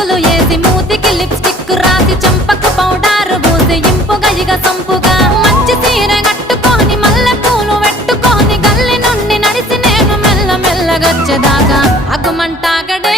ముగ్గులు వేసి మూతికి లిప్స్టిక్ రాసి చంపకు పౌడర్ పూసి ఇంపుగా ఇగ సంపుగా మంచి చీర కట్టుకొని మల్లె పూలు పెట్టుకొని గల్లి నుండి నడిచి నేను మెల్ల మెల్లగొచ్చేదాకా అగుమంటాగడే